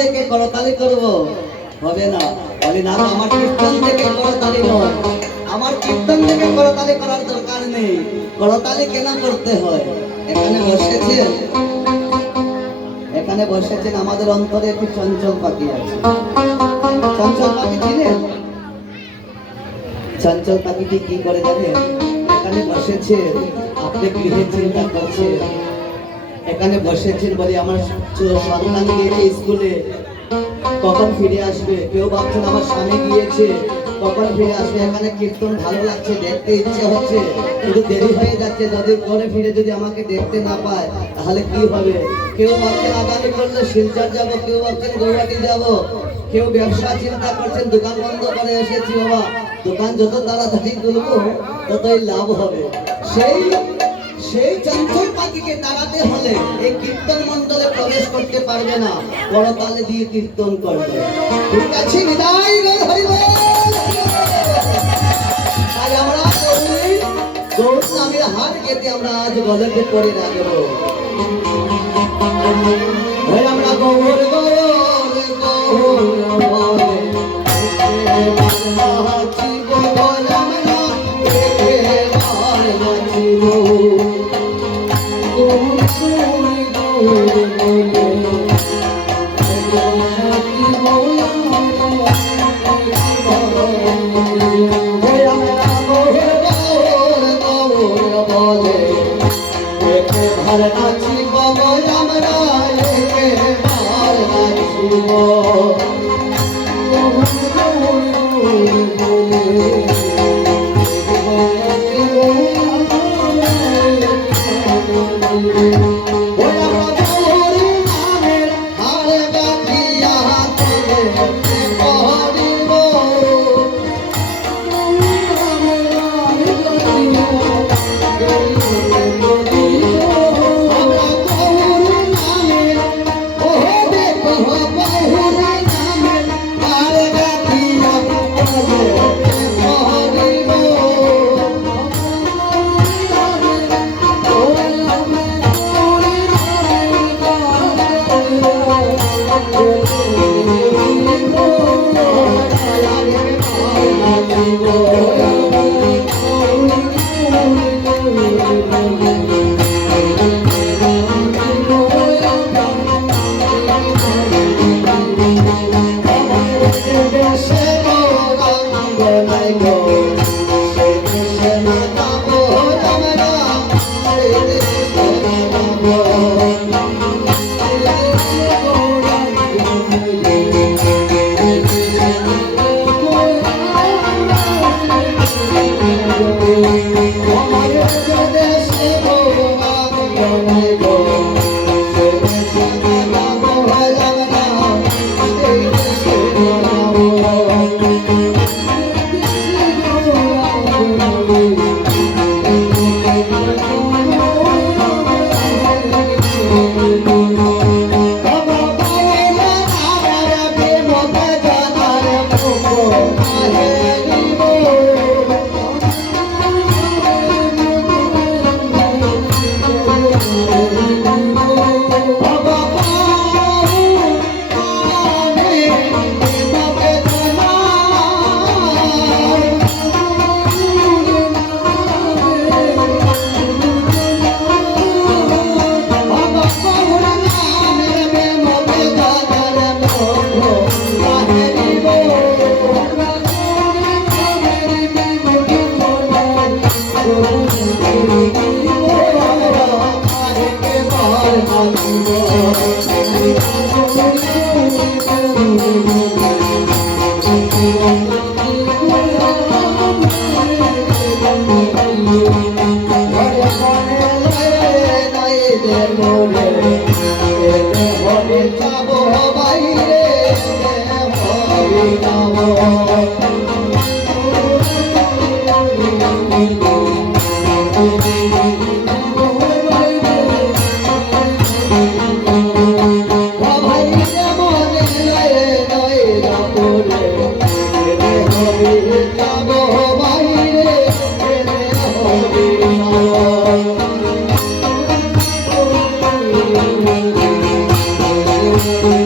থেকে করতালি করব হবে না। বলি না, আমার কীর্তন থেকে করতালি নয়, আমার কীর্তন থেকে করতালি করার দরকার নেই। করতালি কেন করতে হয়? এখানে বসেছেন আমাদের অন্তরে একটি চঞ্চল পাখি আছে। চঞ্চল পাখি চিনেন? চঞ্চল পাখিটি কি করে জানেন? এখানে বসেছে, আপনি গৃহে চিন্তা করছেন, এখানে বসেছেন বলে আমার সন্তান গিয়েছে স্কুলে, কখন ফিরে আসবে। কেউ ভাবছেন আমার স্বামী গিয়েছে, কখন ফিরে আসবে। এখানে কীর্তন ভালো লাগছে, দেখতে ইচ্ছে হচ্ছে, কিন্তু দেরি হয়ে যাচ্ছে। যদি ঘরে ফিরে যদি আমাকে দেখতে না পায় তাহলে কি হবে? কেউ ভাবছেন আগামী করলে শিলচর যাব, কেউ ভাবছেন গৌহাটি যাব, কেউ ব্যবসা চিন্তা করছেন, দোকান বন্ধ করে এসেছি। বাবা, দোকান যত তাড়াতাড়ি খুলবো ততই লাভ হবে। সেই চঞ্চল পাখিকে তাড়াতে হলে এই কীর্তন মণ্ডলে প্রবেশ করতে পারবে না, করতালি দিয়ে কীর্তন করবে। ঠিক আছে, বিদায় তাই আমরা গৌর নামের হার গেতে আমরা আজ গলাতে পড়ে রাখবো। আমরা গৌর গৌর Gour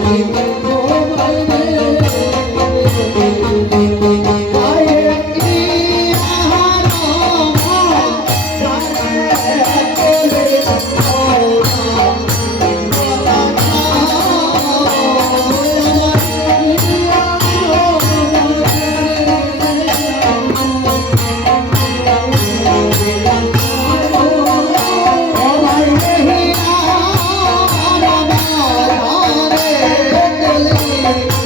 Thank you. Thank you.